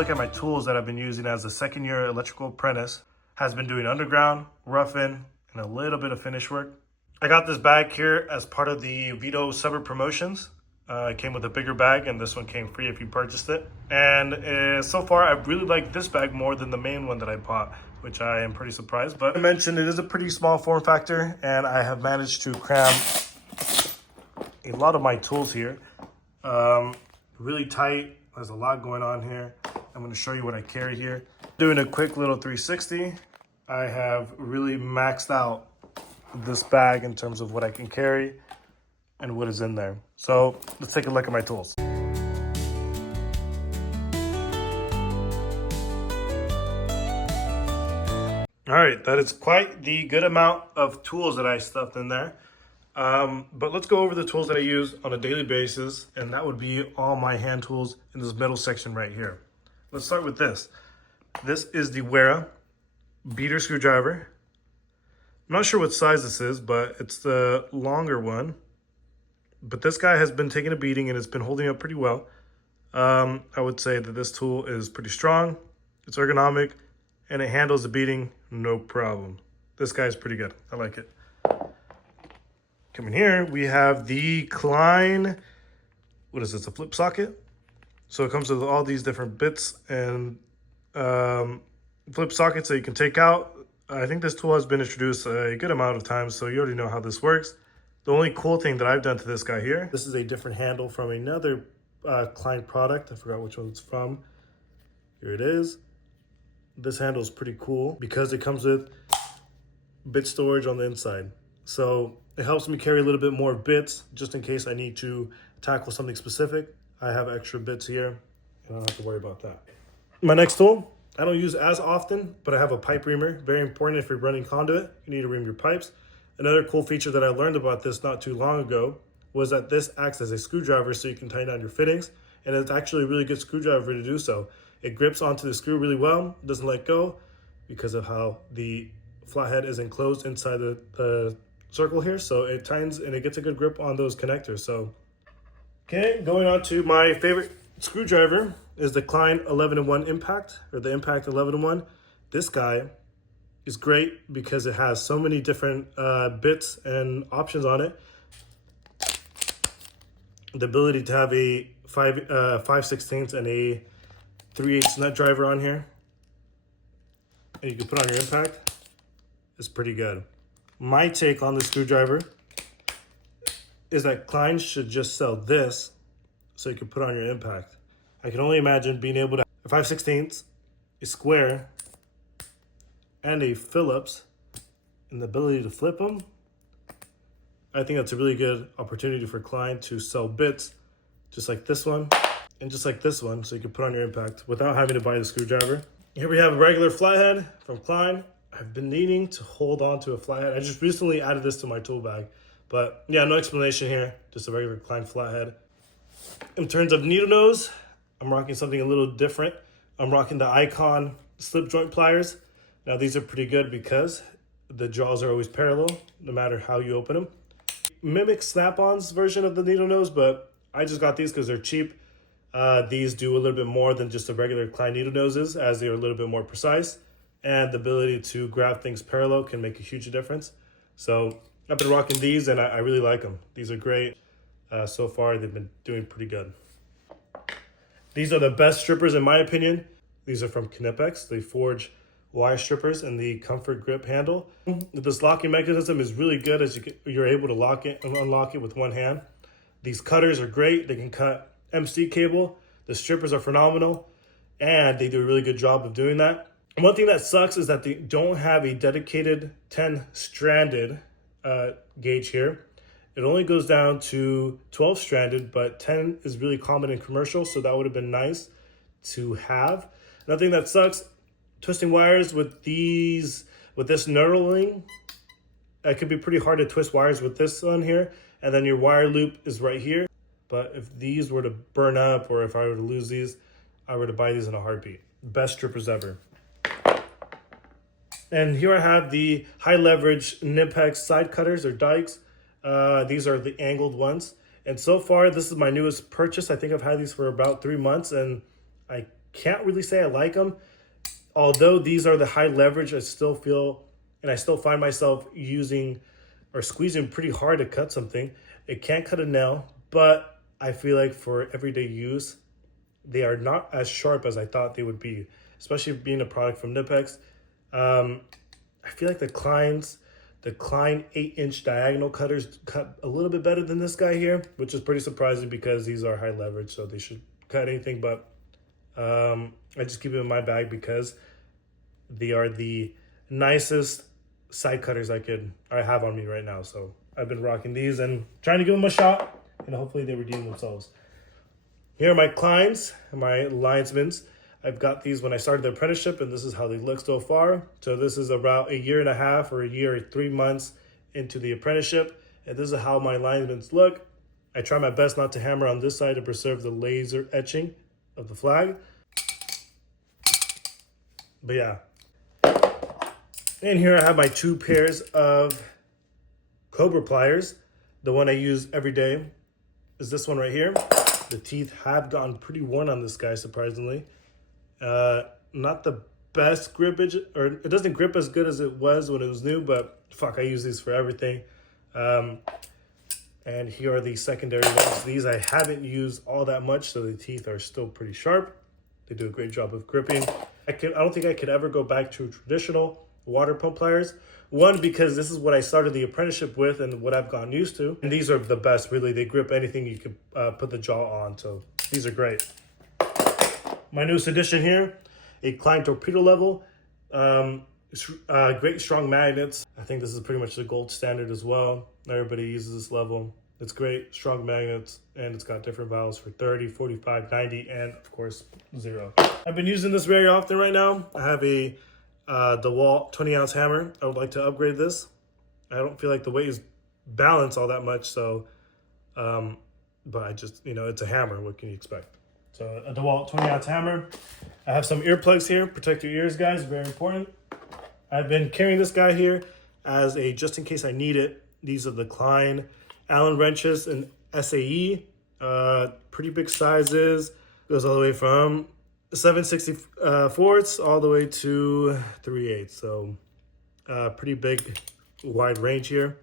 look at my tools that I've been using as a second-year electrical apprentice. Has been doing underground, rough-in, and a little bit of finish work. I got this bag here as part of the Vito summer promotions. It came with a bigger bag, and this one came free if you purchased it. And so far, I really like this bag more than the main one that I bought, which I am pretty surprised. But I mentioned it is a pretty small form factor, and I have managed to cram a lot of my tools here. Really tight. There's a lot going on here. I'm going to show you what I carry here. Doing a quick little 360. I have really maxed out this bag in terms of what I can carry and what is in there. So let's take a look at my tools. All right, that is quite the good amount of tools that I stuffed in there. But let's go over the tools that I use on a daily basis, and that would be all my hand tools in this middle section right here. Let's start with this. This is the Wera beater screwdriver. I'm not sure what size this is, but it's the longer one. But this guy has been taking a beating and it's been holding up pretty well. I would say that this tool is pretty strong, it's ergonomic, and it handles the beating no problem. This guy is pretty good. I like it. Coming here, we have the Klein, what is this, a flip socket? So it comes with all these different bits and flip sockets that you can take out. I think this tool has been introduced a good amount of times, so you already know how this works. The only cool thing that I've done to this guy here, this is a different handle from another Klein product. I forgot which one it's from. Here it is. This handle is pretty cool because it comes with bit storage on the inside. So it helps me carry a little bit more bits just in case I need to tackle something specific. I have extra bits here and I don't have to worry about that. My next tool, I don't use as often, but I have a pipe reamer. Very important if you're running conduit, you need to ream your pipes. Another cool feature that I learned about this not too long ago was that this acts as a screwdriver so you can tighten down your fittings. And it's actually a really good screwdriver to do so. It grips onto the screw really well, doesn't let go because of how the flathead is enclosed inside the circle here. So it tightens and it gets a good grip on those connectors. So, okay, going on to my favorite screwdriver is the Klein 11-in-1 Impact, or the Impact 11-in-1. This guy is great because it has so many different bits and options on it. The ability to have a 5/16 and a 3/8 nut driver on here, and you can put on your impact, is pretty good. My take on the screwdriver is that Klein should just sell this so you can put on your impact. I can only imagine being able to have a 5/16, a square, and a Phillips, and the ability to flip them. I think that's a really good opportunity for Klein to sell bits just like this one and just like this one so you can put on your impact without having to buy the screwdriver. Here we have a regular flathead from Klein. I've been needing to hold on to a flathead. I just recently added this to my tool bag, but yeah, no explanation here, just a regular Klein flathead. In terms of needle nose, I'm rocking something a little different. I'm rocking the Icon slip joint pliers. Now these are pretty good because the jaws are always parallel no matter how you open them. Mimic Snap-on's version of the needle nose, but I just got these because they're cheap. These do a little bit more than just the regular Klein needle noses, as they are a little bit more precise, and the ability to grab things parallel can make a huge difference. So I've been rocking these and I really like them. These are great. So far they've been doing pretty good. These are the best strippers in my opinion. These are from Knipex. They forge wire strippers and the comfort grip handle. This locking mechanism is really good as you're able to lock it and unlock it with one hand. These cutters are great. They can cut MC cable. The strippers are phenomenal and they do a really good job of doing that. One thing that sucks is that they don't have a dedicated 10 stranded gauge here. It only goes down to 12 stranded, but 10 is really common in commercial, so that would have been nice to have. Another thing that sucks, twisting wires with this knurling, it could be pretty hard to twist wires with this on here, and then your wire loop is right here. But if these were to burn up or if I were to lose these, I were to buy these in a heartbeat. Best strippers ever. And here I have the high leverage Knipex side cutters or dikes. These are the angled ones. And so far, this is my newest purchase. I think I've had these for about 3 months and I Can't really say I like them. Although these are the high leverage, I still feel, and I still find myself using or squeezing pretty hard to cut something. It can't cut a nail, but I feel like for everyday use, they are not as sharp as I thought they would be, especially being a product from Nipex. I feel like the Klein 8-inch diagonal cutters cut a little bit better than this guy here, which is pretty surprising because these are high leverage, so they should cut anything. But I just keep it in my bag because they are the nicest side cutters I have on me right now. So I've been rocking these and trying to give them a shot, and hopefully they redeem themselves. Here are my Kleins and my Linesmans. I've got these when I started the apprenticeship, and this is how they look so far. So this is about 1.5 years or 1 year or 3 months into the apprenticeship, and this is how my Linesmans look. I try my best not to hammer on this side to preserve the laser etching of the flag. But yeah. And here I have my 2 pairs of Cobra pliers. The one I use every day is this one right here. The teeth have gotten pretty worn on this guy, surprisingly. Not the best grippage, or it doesn't grip as good as it was when it was new, but fuck, I use these for everything. And here are the secondary ones. These I haven't used all that much, so the teeth are still pretty sharp. They do a great job of gripping. I don't think I could ever go back to traditional water pump pliers. One, because this is what I started the apprenticeship with and what I've gotten used to. And these are the best, really. They grip anything you could put the jaw on, so these are great. My newest addition here, a Klein torpedo level. Great strong magnets. I think this is pretty much the gold standard as well. Everybody uses this level. It's great, strong magnets, and it's got different valves for 30, 45, 90, and of course, 0. I've been using this very often right now. I have a DeWalt 20-ounce hammer. I would like to upgrade this. I don't feel like the weight is balanced all that much, so, but I just, it's a hammer. What can you expect? So a DeWalt 20-ounce hammer. I have some earplugs here. Protect your ears, guys. Very important. I've been carrying this guy here as a just in case I need it. These are the Klein Allen wrenches and SAE. Pretty big sizes. Goes all the way from 7/64 all the way to 3/8. So pretty big, wide range here.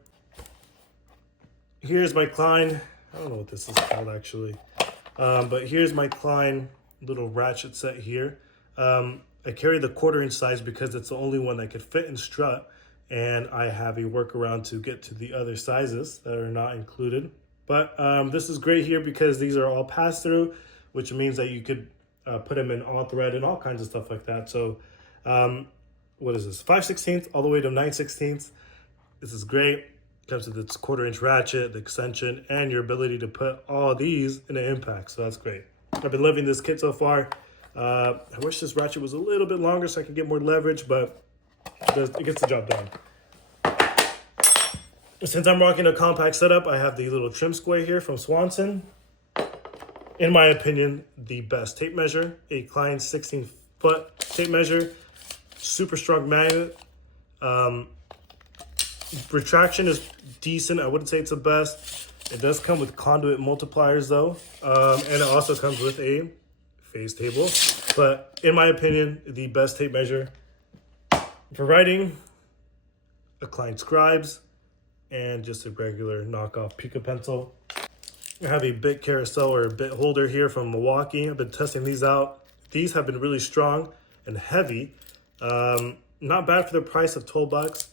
Here's my Klein. I don't know what this is called actually. But here's my Klein little ratchet set here. I carry the 1/4-inch size because it's the only one that could fit in strut. And I have a workaround to get to the other sizes that are not included. But this is great here because these are all pass-through, which means that you could put them in all thread and all kinds of stuff like that. So what is this? 5/16 all the way to 9/16. This is great. Comes with its 1/4-inch ratchet, the extension, and your ability to put all these in an impact. So that's great. I've been loving this kit so far. I wish this ratchet was a little bit longer so I could get more leverage, but it gets the job done. Since I'm rocking a compact setup, I have the little trim square here from Swanson. In my opinion, the best tape measure. A Klein 16-foot tape measure. Super strong magnet. Retraction is decent. I wouldn't say it's the best. It does come with conduit multipliers though. And it also comes with a phase table. But in my opinion, the best tape measure for writing, a Klein Scribes, and just a regular knockoff Pica pencil. I have a bit carousel or a bit holder here from Milwaukee. I've been testing these out. These have been really strong and heavy. Not bad for the price of $12.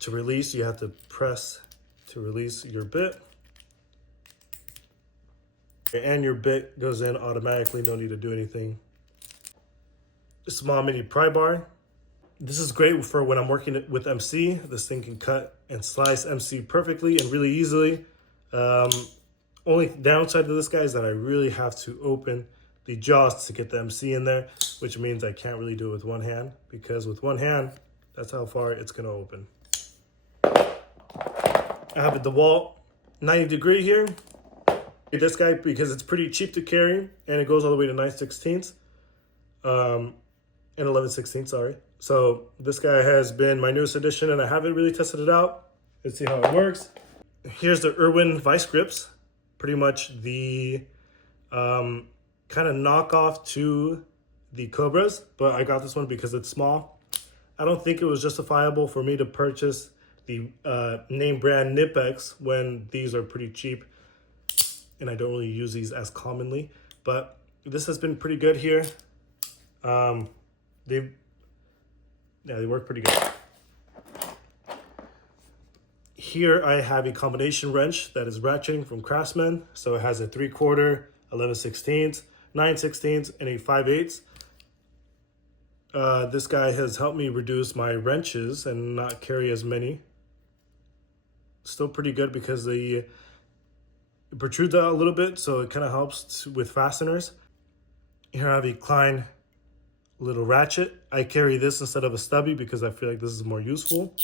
To release, you have to press to release your bit. And your bit goes in automatically, no need to do anything. A small mini pry bar. This is great for when I'm working with MC. This thing can cut and slice MC perfectly and really easily. Only downside to this guy is that I really have to open the jaws to get the MC in there, which means I can't really do it with one hand, because with one hand, that's how far it's gonna open. I have a DeWalt 90-degree here. This guy, because it's pretty cheap to carry, and it goes all the way to 9/16, and 11/16, sorry. So this guy has been my newest addition, and I haven't really tested it out. Let's see how it works. Here's the Irwin vice grips, pretty much the kind kind of knockoff to the Cobras, but I got this one because it's small. I don't think it was justifiable for me to purchase the name brand Nipex when these are pretty cheap, and I don't really use these as commonly. But this has been pretty good here. They work pretty good. Here I have a combination wrench that is ratcheting from Craftsman. So it has a 3/4, 11/16, 9/16, and a 5/8. This guy has helped me reduce my wrenches and not carry as many. Still pretty good because it protrudes out a little bit, so it kind of helps with fasteners. Here I have a Klein little ratchet. I carry this instead of a stubby because I feel like this is more useful.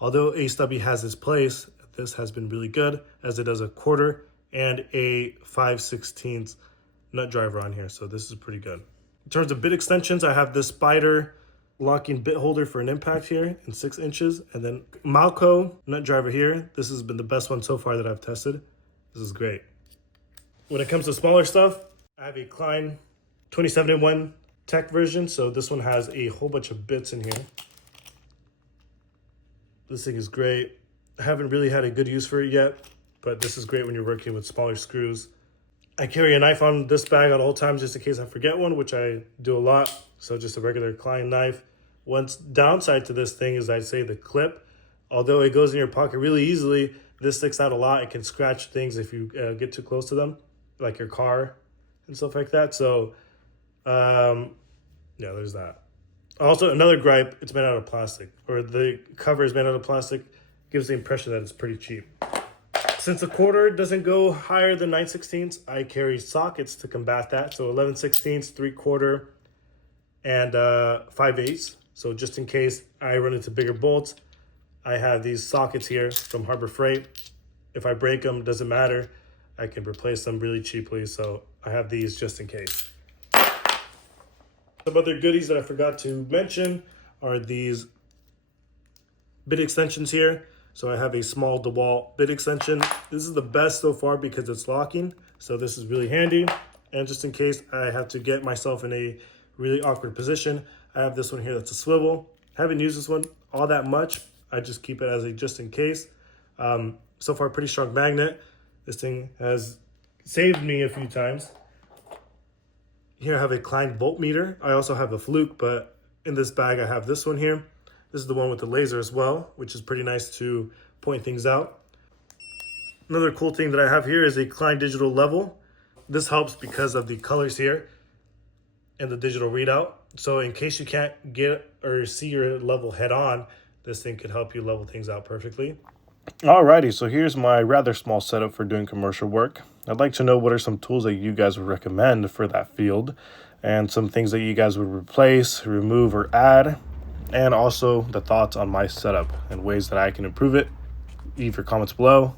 Although a stubby has its place, this has been really good as it does a 1/4 and a 5/16 nut driver on here. So this is pretty good. In terms of bit extensions, I have this Spider locking bit holder for an impact here in 6 inches. And then Malco nut driver here. This has been the best one so far that I've tested. This is great. When it comes to smaller stuff, I have a Klein 27-in-1 tech version. So this one has a whole bunch of bits in here. This thing is great. I haven't really had a good use for it yet, but this is great when you're working with smaller screws. I carry a knife on this bag at all times just in case I forget one, which I do a lot. So just a regular Klein knife. One downside to this thing is I'd say the clip. Although it goes in your pocket really easily, this sticks out a lot. It can scratch things if you get too close to them, like your car and stuff like that. So, yeah, there's that. Also, another gripe, it's made out of plastic, or the cover is made out of plastic, gives the impression that it's pretty cheap. Since the 1/4 doesn't go higher than 9/16, I carry sockets to combat that. So 11/16, 3/4, and 5/8. So just in case I run into bigger bolts, I have these sockets here from Harbor Freight. If I break them, doesn't matter. I can replace them really cheaply. So I have these just in case. Some other goodies that I forgot to mention are these bit extensions here. So I have a small DeWalt bit extension. This is the best so far because it's locking. So this is really handy. And just in case I have to get myself in a really awkward position, I have this one here that's a swivel. I haven't used this one all that much. I just keep it as a just in case. So far, pretty strong magnet. This thing has saved me a few times. Here I have a Klein voltmeter. I also have a Fluke, but in this bag I have this one here. This is the one with the laser as well, which is pretty nice to point things out. Another cool thing that I have here is a Klein digital level. This helps because of the colors here and the digital readout. So in case you can't get or see your level head on, this thing could help you level things out perfectly. Alrighty, so here's my rather small setup for doing commercial work. I'd like to know what are some tools that you guys would recommend for that field, and some things that you guys would replace, remove, or add, and also the thoughts on my setup and ways that I can improve it. Leave your comments below.